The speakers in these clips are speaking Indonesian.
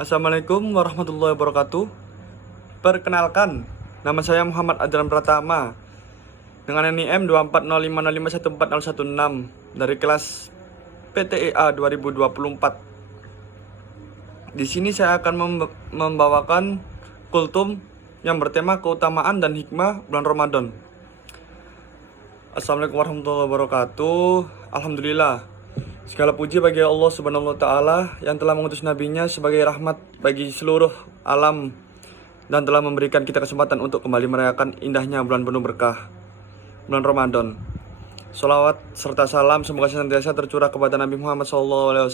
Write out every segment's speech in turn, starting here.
Assalamualaikum warahmatullahi wabarakatuh. Perkenalkan, nama saya Muhammad Adran Pratama dengan NIM 2405051416 dari kelas PTEA 2024. Di sini saya akan membawakan kultum yang bertema keutamaan dan hikmah bulan Ramadan. Assalamualaikum warahmatullahi wabarakatuh. Alhamdulillah, segala puji bagi Allah Subhanahu wa Ta'ala yang telah mengutus nabinya sebagai rahmat bagi seluruh alam dan telah memberikan kita kesempatan untuk kembali merayakan indahnya bulan penuh berkah, bulan Ramadan. Sholawat serta salam semoga senantiasa tercurah kepada Nabi Muhammad SAW,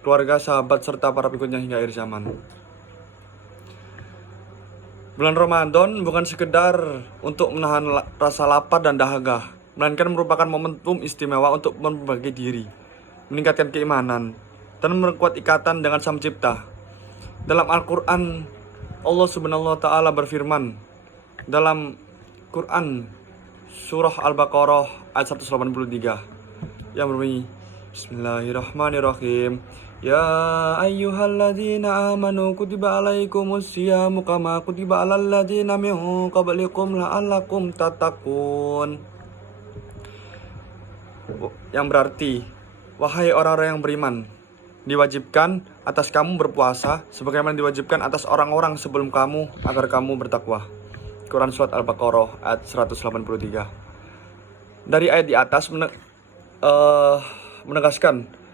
keluarga, sahabat, serta para pengikutnya hingga akhir zaman. Bulan Ramadan bukan sekedar untuk menahan rasa lapar dan dahaga, melainkan merupakan momentum istimewa untuk memperbaiki diri, meningkatkan keimanan, dan memperkuat ikatan dengan Sang Pencipta. Dalam Al-Quran, Allah Subhanahu wa Ta'ala berfirman dalam Quran Surah Al-Baqarah ayat 183 yang berbunyi, Bismillahirrahmanirrahim. Ya ayyuhalladzina amanu kutiba alaikumus syiyamu kama kutiba alal ladzina min qablikum la'allakum tattaqun. Yang berarti, wahai orang-orang yang beriman, diwajibkan atas kamu berpuasa sebagaimana diwajibkan atas orang-orang sebelum kamu agar kamu bertakwa. Quran Surat Al-Baqarah ayat 183. Dari ayat di atas menegaskan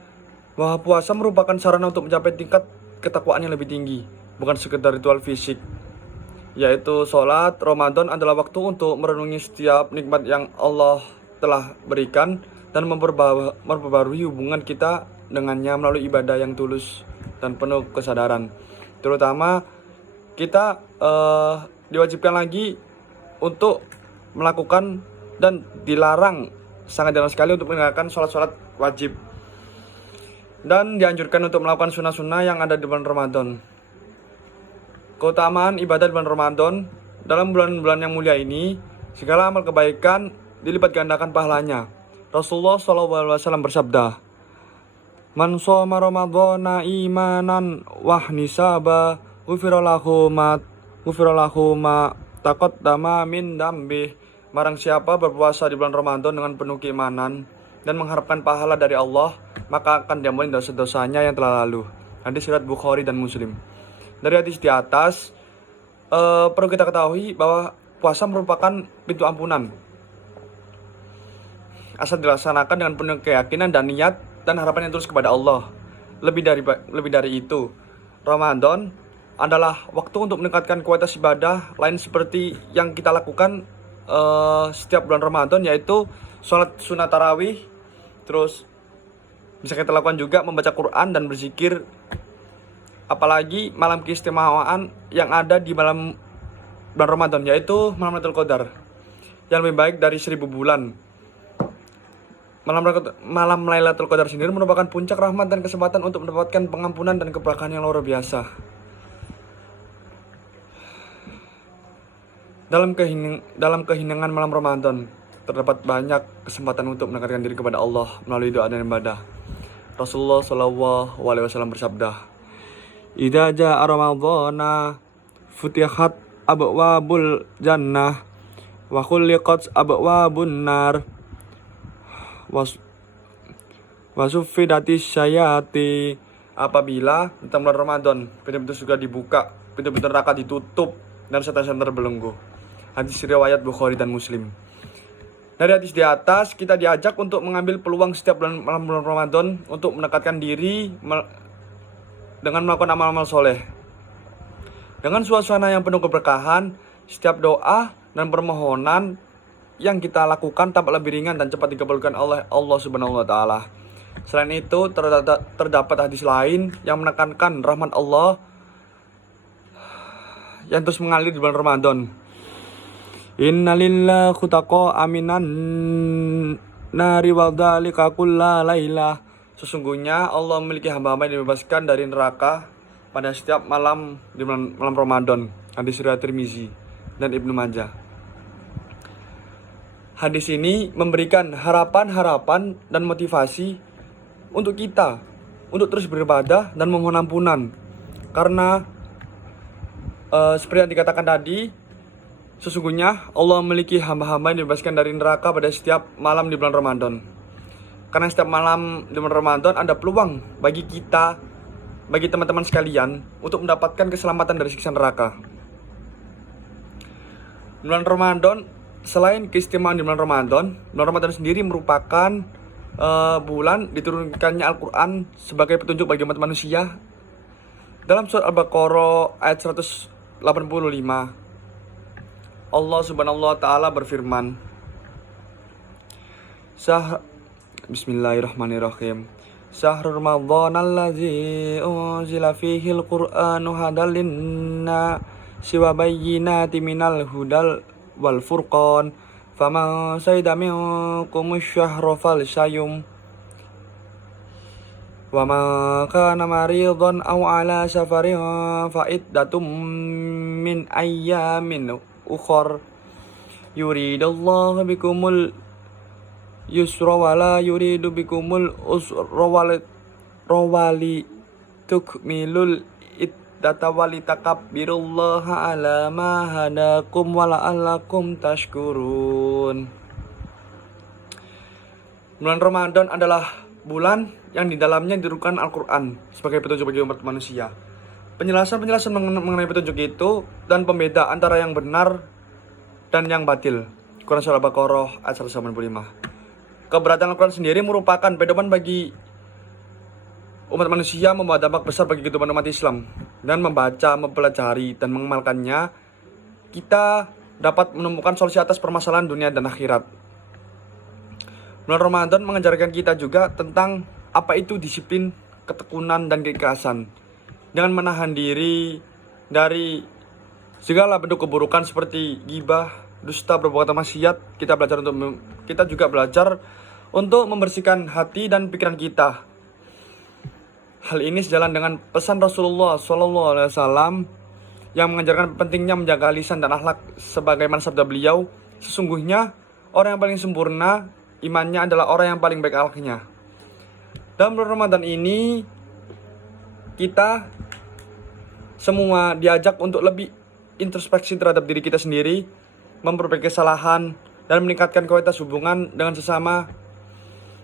bahwa puasa merupakan sarana untuk mencapai tingkat ketakwaan yang lebih tinggi, bukan sekedar ritual fisik, yaitu sholat. Ramadan adalah waktu untuk merenungi setiap nikmat yang Allah telah berikan dan memperbarui hubungan kita dengannya melalui ibadah yang tulus dan penuh kesadaran. Terutama kita diwajibkan lagi untuk melakukan dan dilarang, sangat jarang sekali untuk meninggalkan sholat-sholat wajib, dan dianjurkan untuk melakukan sunnah-sunnah yang ada di bulan Ramadan. Keutamaan ibadah di bulan Ramadan: dalam bulan-bulan yang mulia ini, segala amal kebaikan dilipat gandakan pahalanya. Rasulullah SAW bersabda, Man shoma Ramadhana imanan wahnisaba ghufira lahu ma taqaddama min dambih. Barang siapa berpuasa di bulan Ramadan dengan penuh keimanan dan mengharapkan pahala dari Allah, maka akan diampuni dosa-dosanya yang telah lalu. Hadis riwayat Bukhari dan Muslim. Dari hadis di atas, perlu kita ketahui bahwa puasa merupakan pintu ampunan, asal dilaksanakan dengan penuh keyakinan dan niat dan harapan yang tulus kepada Allah. Lebih dari itu, Ramadan adalah waktu untuk meningkatkan kualitas ibadah lain seperti yang kita lakukan setiap bulan Ramadan, yaitu sholat sunat tarawih. Terus bisa kita lakukan juga membaca Quran dan berzikir. Apalagi malam keistimewaan yang ada di malam bulan Ramadan, yaitu malam Lailatul Qadar, yang lebih baik dari 1000 bulan. Malam Lailatul Qadar sendiri merupakan puncak rahmat dan kesempatan untuk mendapatkan pengampunan dan keberkahan yang luar biasa. Dalam keheningan malam Ramadan terdapat banyak kesempatan untuk mendekatkan diri kepada Allah melalui doa dan ibadah. Rasulullah SAW bersabda, Idza jaa Ramadhana futihat abwabul jannah wa khuliqat abwabun nar wa suffidatis syayati. Apabila di bulan Ramadan pintu-pintu surga dibuka, pintu-pintu neraka ditutup, dan setan-setan terbelenggu. Hadis riwayat Bukhari dan Muslim. Dari hadis di atas, kita diajak untuk mengambil peluang setiap malam bulan Ramadan untuk mendekatkan diri dengan melakukan amal-amal soleh. Dengan suasana yang penuh keberkahan, setiap doa dan permohonan yang kita lakukan tampak lebih ringan dan cepat dikabulkan oleh Allah Subhanahu wa Ta'ala. Selain itu, terdapat hadis lain yang menekankan rahmat Allah yang terus mengalir di bulan Ramadan. Innalillahi khutaqa aminan nari wa dzalika kulla lailah. Sesungguhnya Allah memiliki hamba-hamba yang dibebaskan dari neraka pada setiap malam di malam Ramadan. Hadis riwayat Tirmizi dan Ibnu Majah. Hadis ini memberikan harapan-harapan dan motivasi untuk kita untuk terus beribadah dan memohon ampunan Karena seperti yang dikatakan tadi, sesungguhnya Allah memiliki hamba-hamba yang dibebaskan dari neraka pada setiap malam di bulan Ramadan. Karena setiap malam di bulan Ramadan ada peluang bagi kita, bagi teman-teman sekalian, untuk mendapatkan keselamatan dari siksa neraka. Bulan Ramadan, selain keistimewaan di bulan Ramadan sendiri merupakan bulan diturunkannya Al-Quran sebagai petunjuk bagi umat manusia. Dalam surat Al-Baqarah ayat 185, Allah Subhanahu wa taala berfirman, Bismillahirrahmanirrahim. Syahrul Ramadan allazi unzila fihi al-Qur'anu hadal lin-nasi wa bayyinatin minal hudal wal furqan faman syahida minkum asy-syahra falyasum wa ma kana maridan aw ala safarin fa iddatum min ayyamin ukhra yuridullahu bikumul yusra wa la yuridu bikumul usra wali tukmilul iddata walitakabbirullaha ala ma hadakum wa la'allakum tashkurun. Bulan Ramadan adalah bulan yang di dalamnya diturunkan Al-Quran sebagai petunjuk bagi umat manusia. Penjelasan mengenai petunjuk itu dan pembeda antara yang benar dan yang batil. Quran Surah Al-Baqarah ayat 185. Keberadaan Al-Quran sendiri merupakan pedoman bagi umat manusia, membawa dampak besar bagi kehidupan umat Islam. Dan membaca, mempelajari, dan mengamalkannya, kita dapat menemukan solusi atas permasalahan dunia dan akhirat. Bulan Ramadan mengajarkan kita juga tentang apa itu disiplin, ketekunan, dan keikhlasan. Dengan menahan diri dari segala bentuk keburukan seperti ghibah, dusta, perbuatan maksiat, kita juga belajar untuk membersihkan hati dan pikiran kita. Hal ini sejalan dengan pesan Rasulullah SAW yang mengajarkan pentingnya menjaga lisan dan akhlak, sebagaimana sabda beliau, sesungguhnya orang yang paling sempurna imannya adalah orang yang paling baik akhlaknya. Dalam bulan Ramadan ini kita semua diajak untuk lebih introspeksi terhadap diri kita sendiri, memperbaiki kesalahan, dan meningkatkan kualitas hubungan dengan sesama.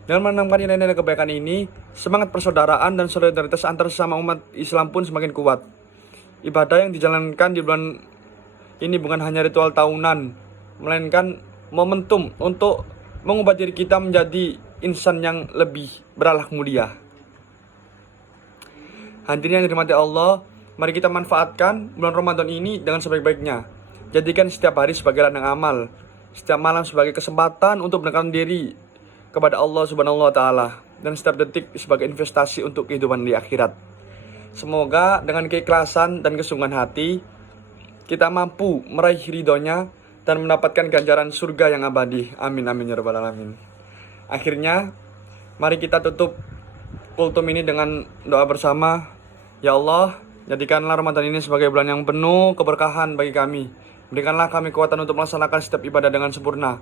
Dengan menanamkan nilai-nilai kebaikan ini, semangat persaudaraan dan solidaritas antar sesama umat Islam pun semakin kuat. Ibadah yang dijalankan di bulan ini bukan hanya ritual tahunan, melainkan momentum untuk mengubah diri kita menjadi insan yang lebih berakhlak mulia. Hadirin yang dirahmati Allah, mari kita manfaatkan bulan Ramadan ini dengan sebaik-baiknya. Jadikan setiap hari sebagai ladang amal, setiap malam sebagai kesempatan untuk mendekatkan diri kepada Allah Subhanahu wa taala, dan setiap detik sebagai investasi untuk kehidupan di akhirat. Semoga dengan keikhlasan dan kesungguhan hati kita mampu meraih ridhonya dan mendapatkan ganjaran surga yang abadi. Amin amin ya rabbal alamin. Akhirnya mari kita tutup kultum ini dengan doa bersama. Ya Allah, jadikanlah Ramadan ini sebagai bulan yang penuh keberkahan bagi kami. Berikanlah kami kekuatan untuk melaksanakan setiap ibadah dengan sempurna.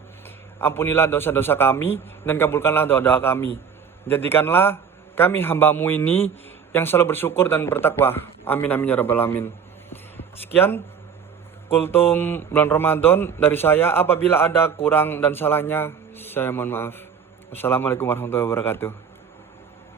Ampunilah dosa-dosa kami dan kabulkanlah doa-doa kami. Jadikanlah kami hamba-Mu ini yang selalu bersyukur dan bertakwa. Amin amin ya rabbal alamin. Sekian kultum bulan Ramadan dari saya. Apabila ada kurang dan salahnya, saya mohon maaf. Wassalamualaikum warahmatullahi wabarakatuh.